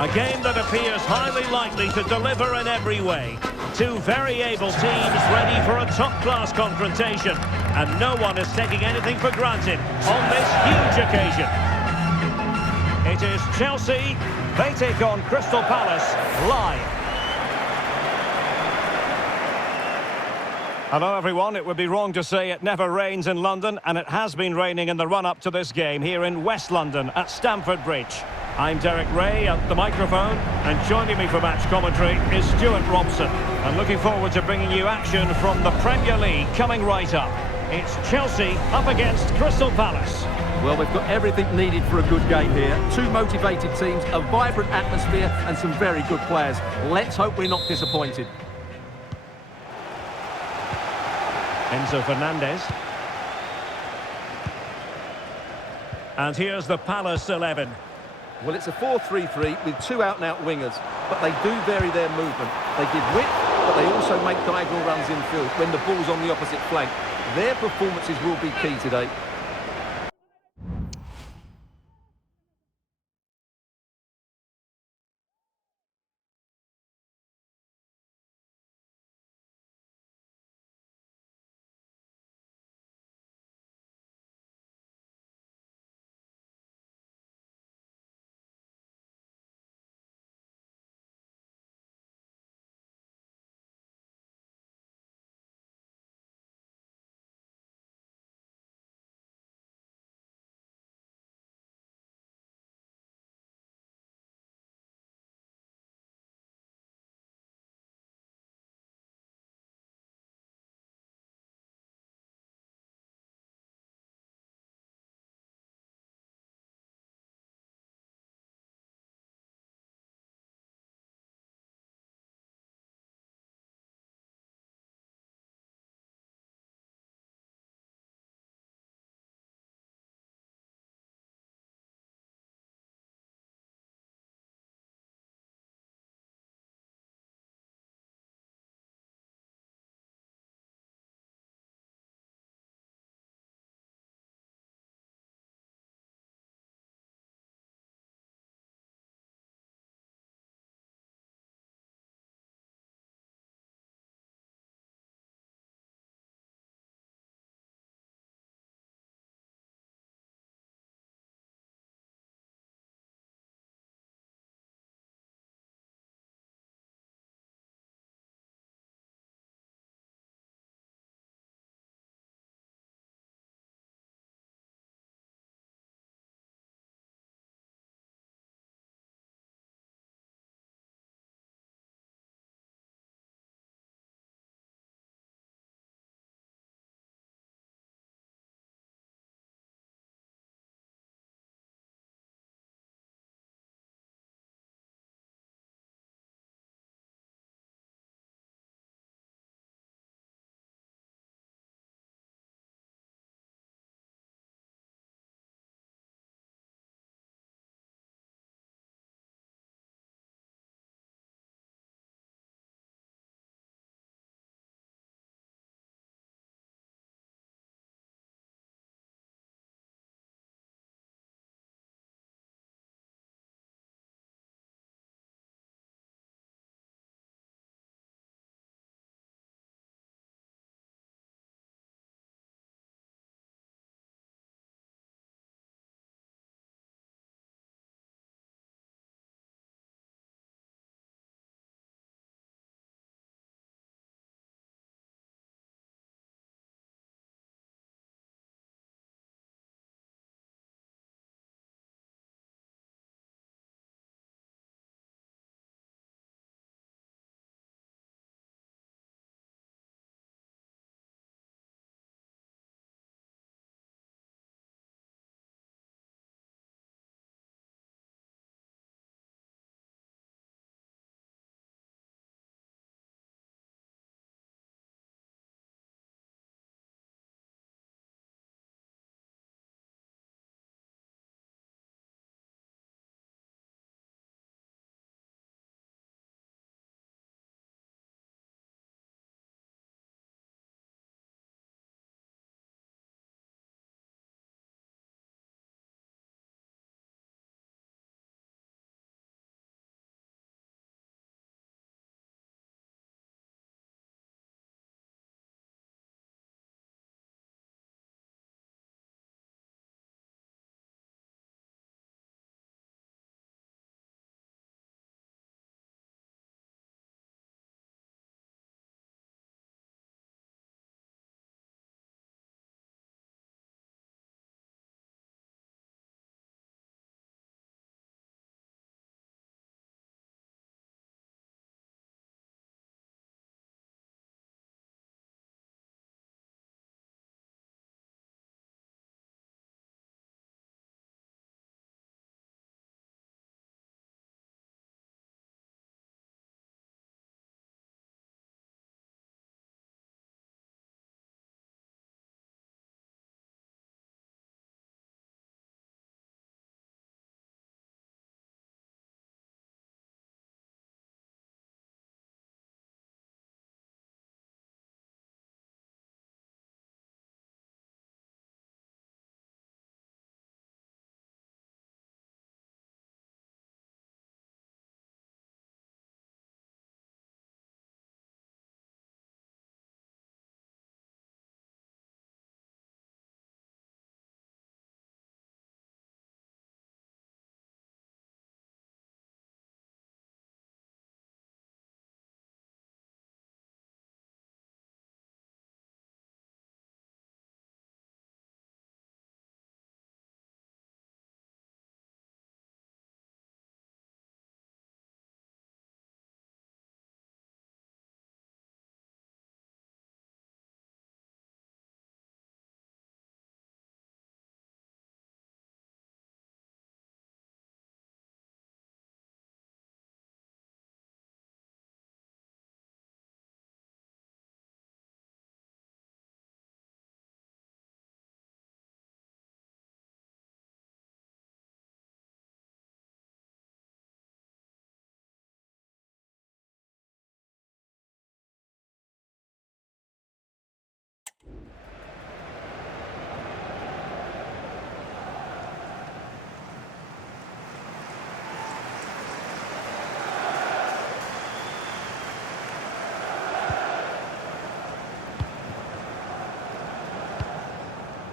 A game that appears highly likely to deliver in every way. Two very able teams ready for a top-class confrontation. And no one is taking anything for granted on this huge occasion. It is Chelsea. They take on Crystal Palace live. Hello everyone, it would be wrong to say it never rains in London, and it has been raining in the run-up to this game here in West London at Stamford Bridge. I'm Derek Ray at the microphone, and joining me for match commentary is Stuart Robson. And looking forward to bringing you action from the Premier League coming right up. It's Chelsea up against Crystal Palace. Well, we've got everything needed for a good game here. Two motivated teams, a vibrant atmosphere and some very good players. Let's hope we're not disappointed. Enzo Fernandez. And here's the Palace 11. Well, it's a 4-3-3 with two out-and-out wingers, but they do vary their movement. They give width, but they also make diagonal runs infield when the ball's on the opposite flank. Their performances will be key today.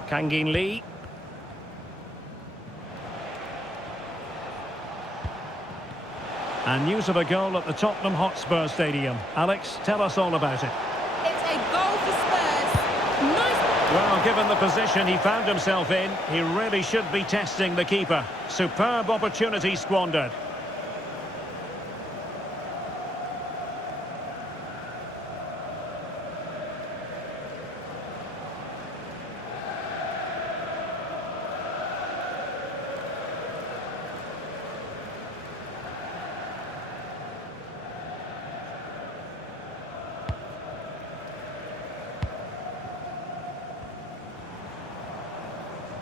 Kangin Lee. And news of a goal at the Tottenham Hotspur Stadium. Alex, tell us all about it. It's a goal for Spurs. Nice. Well, given the position he found himself in, he really should be testing the keeper. Superb opportunity squandered.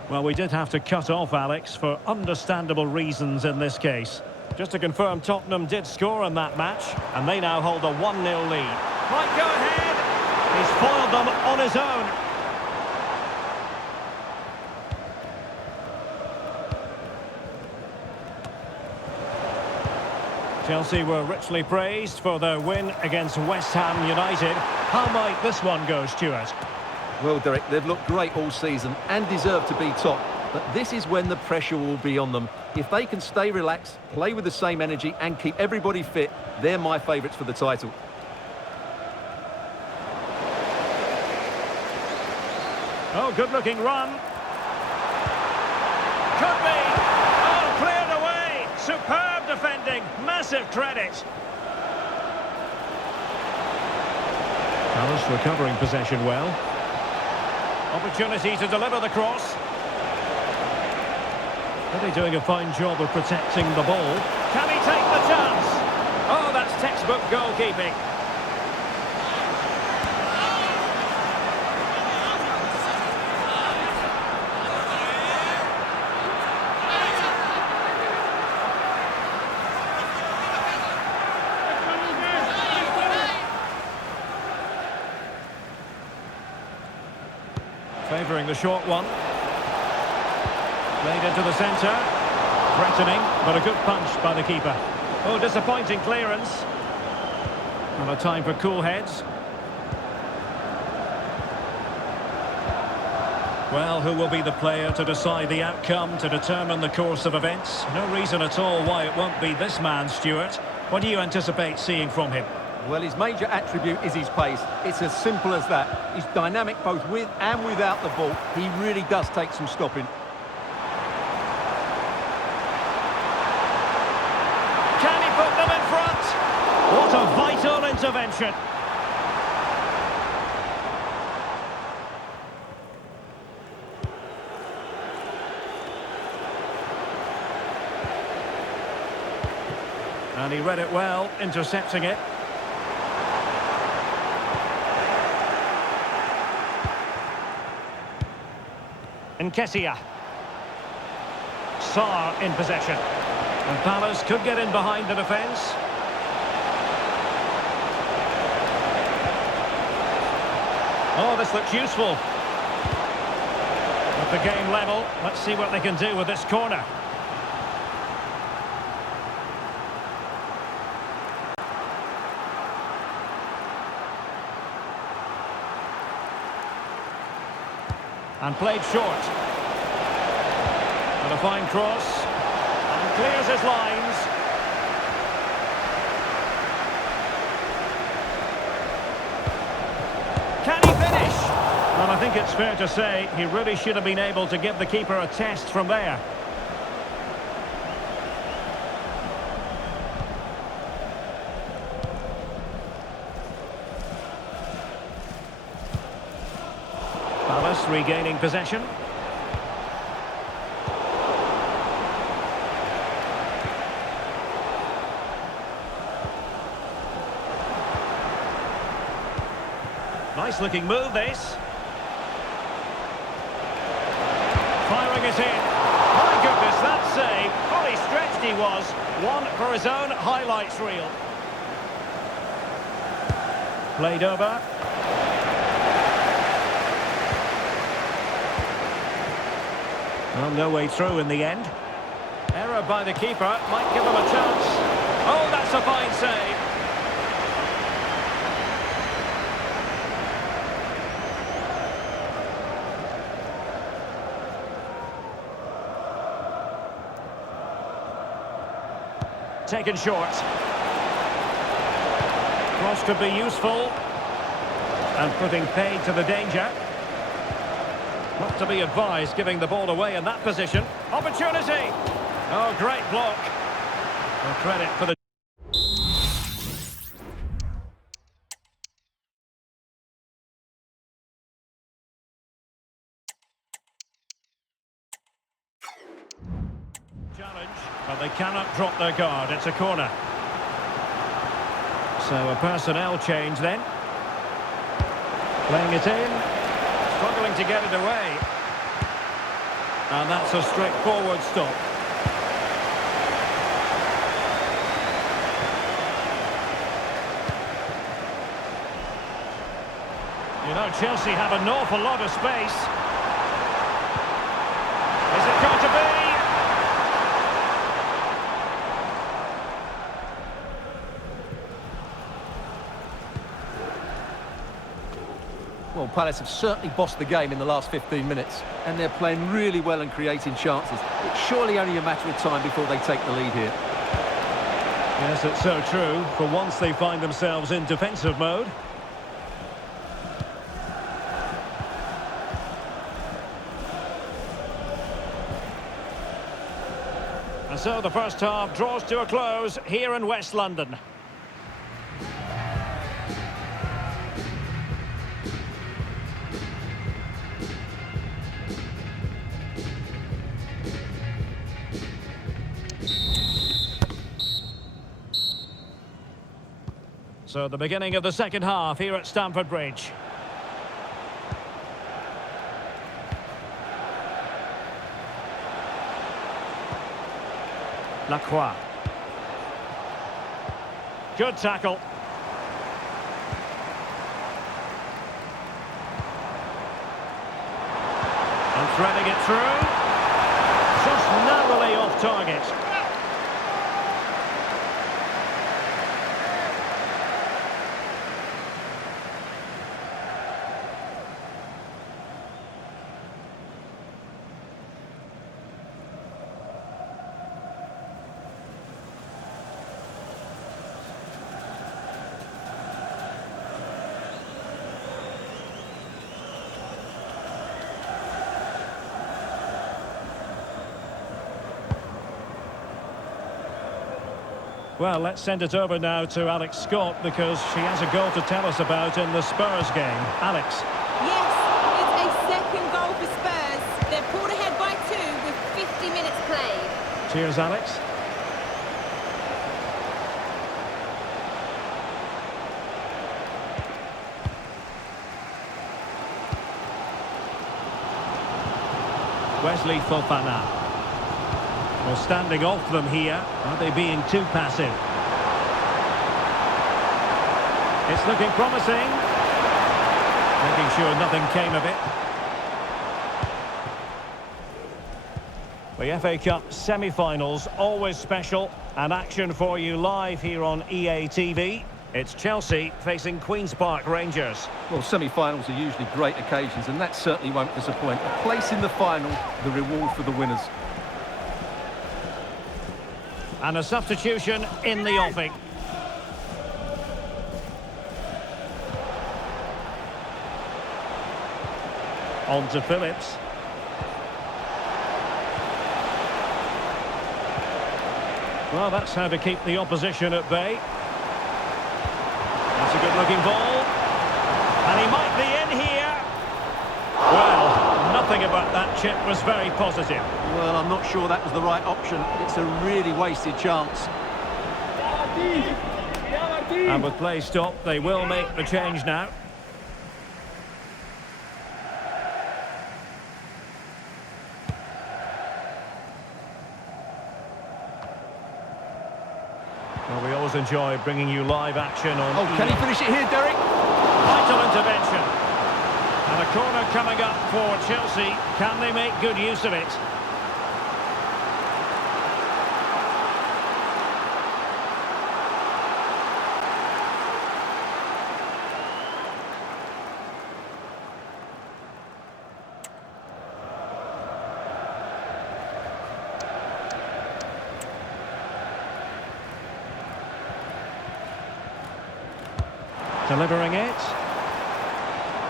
Well, we did have to cut off Alex for understandable reasons in this case. Just to confirm, Tottenham did score in that match, and they now hold a 1-0 lead. Might go ahead. He's foiled them on his own. Chelsea were richly praised for their win against West Ham United. How might this one go, Stuart? Well, Derek, they've looked great all season and deserve to be top. But this is when the pressure will be on them. If they can stay relaxed, play with the same energy and keep everybody fit, they're my favourites for the title. Oh, good-looking run. Could be. Oh, cleared away. Superb defending. Massive credit. Palace recovering possession well. Opportunity to deliver the cross. Really doing a fine job of protecting the ball. Can he take the chance? Oh, that's textbook goalkeeping. Favouring the short one. Played into the centre. Threatening, but a good punch by the keeper. Oh, disappointing clearance. And a time for cool heads. Well, who will be the player to decide the outcome, to determine the course of events? No reason at all why it won't be this man, Stuart. What do you anticipate seeing from him? Well, his major attribute is his pace. It's as simple as that. He's dynamic both with and without the ball. He really does take some stopping. Can he put them in front? What a vital intervention. And he read it well, intercepting it. Nketiah. Sarr in possession. And Palace could get in behind the defence. Oh, this looks useful. With the game level, let's see what they can do with this corner. And played short. And a fine cross. And clears his lines. Can he finish? Well, I think it's fair to say he really should have been able to give the keeper a test from there. Palace regaining possession. Nice looking move, this. Firing it in. My goodness, that save. Fully stretched he was. One for his own highlights reel. Played over. Well, no way through in the end. Error by the keeper might give him a chance. Oh, that's a fine save. Taken short. Cross could be useful. And putting paid to the danger. Not to be advised giving the ball away in that position. Opportunity! Oh, great block. Well, credit for the... challenge, but they cannot drop their guard. It's a corner. So a personnel change then. Playing it in. Struggling to get it away. And that's a straightforward stop. You know, Chelsea have an awful lot of space. Is it going to be? Well, Palace have certainly bossed the game in the last 15 minutes, and they're playing really well and creating chances. It's surely only a matter of time before they take the lead here. Yes, it's so true. For once they find themselves in defensive mode. And so the first half draws to a close here in West London. So the beginning of the second half here at Stamford Bridge. Lacroix. Good tackle. And threading it through. Just narrowly off target. Well, let's send it over now to Alex Scott because she has a goal to tell us about in the Spurs game. Alex. Yes, it's a second goal for Spurs. They're pulled ahead by 2 with 50 minutes played. Cheers, Alex. Wesley Fofana. Well, standing off them here. Are they being too passive? It's looking promising. Making sure nothing came of it. The FA Cup semi-finals, always special. And action for you live here on EA TV. It's Chelsea facing Queen's Park Rangers. Well, semi-finals are usually great occasions, and that certainly won't disappoint. A place in the final, the reward for the winners. And a substitution in the offing. On to Phillips. Well, that's how to keep the opposition at bay. That's a good-looking ball. And he might be in here. Well, nothing about that chip was very positive. Well, I'm not sure that was the right option. It's a really wasted chance. And with play stopped, they will make the change now. Well, we always enjoy bringing you live action on... Oh, can he finish it here, Derek? Vital intervention. And a corner coming up for Chelsea. Can they make good use of it? Delivering it.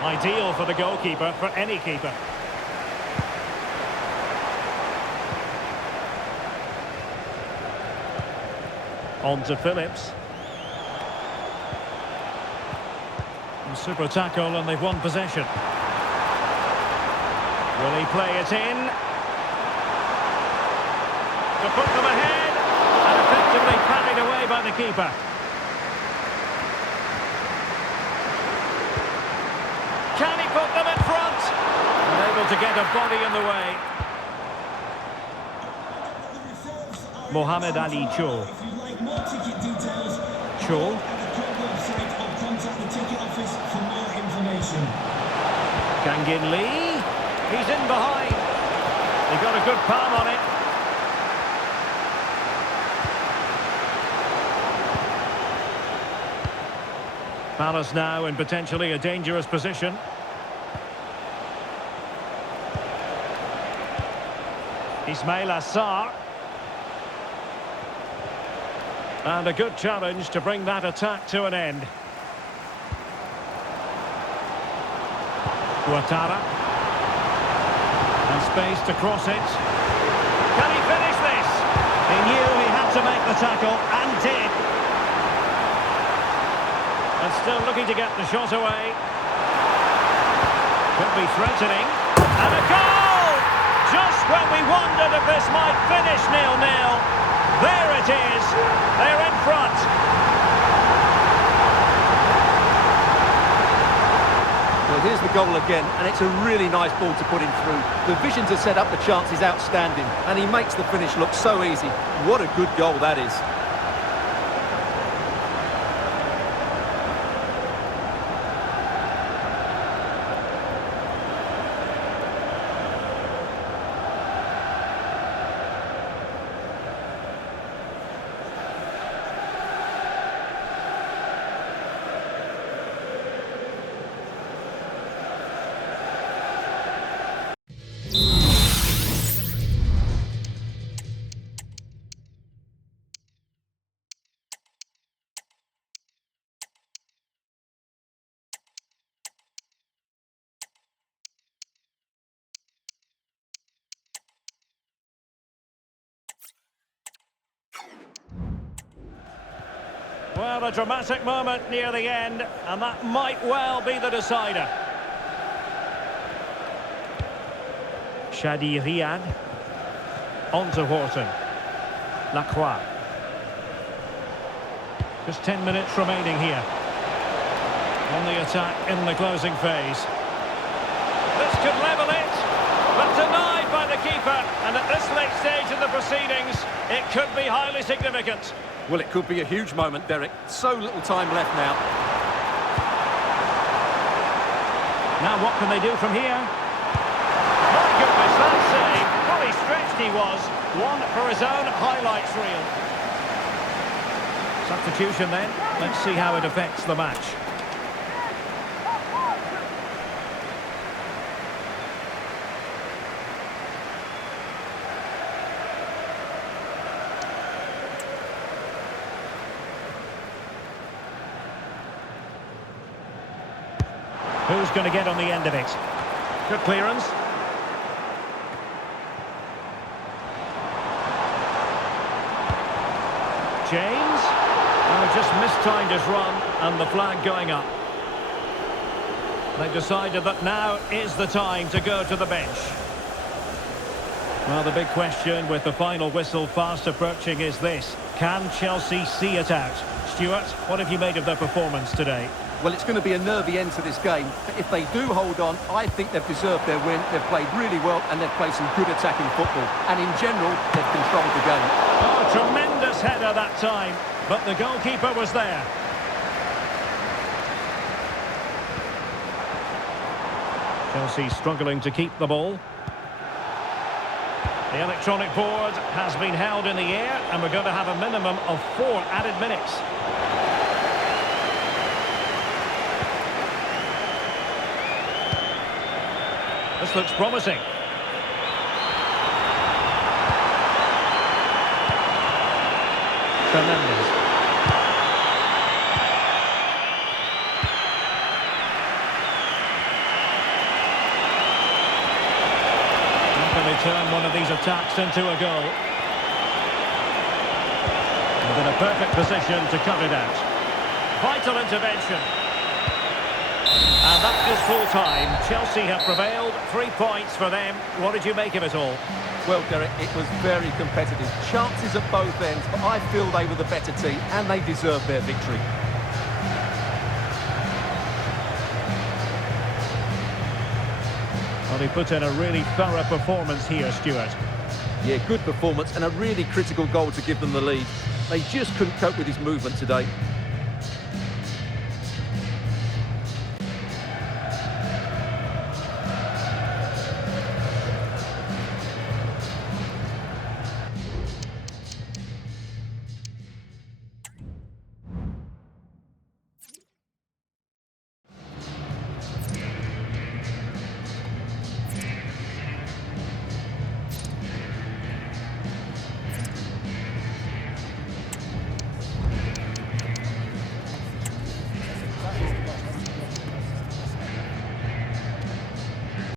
Ideal for the goalkeeper, for any keeper. On to Phillips. And super tackle, and they've won possession. Will he play it in? To put them ahead, and effectively parried away by the keeper. Can he put them in front? Unable to get a body in the way. Mohamed Ali Cho. Cho. Kangin Lee. He's in behind. He got a good palm on it. Palace now in potentially a dangerous position. Ismail Assar. And a good challenge to bring that attack to an end. Ouattara. And space to cross it. Can he finish this? He knew he had to make the tackle, and did. And still looking to get the shot away. Could be threatening. And a goal! Just when we wondered if this might finish 0-0. There it is. They're in front. Well, here's the goal again, and it's a really nice ball to put him through. The vision to set up the chance is outstanding, and he makes the finish look so easy. What a good goal that is. Well, a dramatic moment near the end, and that might well be the decider. Shadi Riyad. On to Horton. Lacroix. Just 10 minutes remaining here. On the attack in the closing phase. This could level it, but denied by the keeper. And at this late stage in the proceedings, it could be highly significant. Well, it could be a huge moment, Derek. So little time left now. Now what can they do from here? My goodness, that save. Fully stretched he was. One for his own highlights reel. Substitution then. Let's see how it affects the match. Who's going to get on the end of it? Good clearance. James. Oh, just mistimed his run, and the flag going up. They've decided that now is the time to go to the bench. Well, the big question with the final whistle fast approaching is this. Can Chelsea see it out? Stuart, what have you made of their performance today? Well, it's going to be a nervy end to this game. But if they do hold on, I think they've deserved their win. They've played really well, and they've played some good attacking football. And in general, they've controlled the game. Oh, tremendous header that time, but the goalkeeper was there. Chelsea struggling to keep the ball. The electronic board has been held in the air, and we're going to have a minimum of 4 added minutes. This looks promising. Fernandes. turn one of these attacks into a goal. And in a perfect position to cut it out. Vital intervention. And that is full time. Chelsea have prevailed. 3 points for them. What did you make of it all? Well, Derek, it was very competitive. Chances at both ends, but I feel they were the better team and they deserved their victory. Well, he put in a really thorough performance here, Stuart. Yeah, good performance and a really critical goal to give them the lead. They just couldn't cope with his movement today.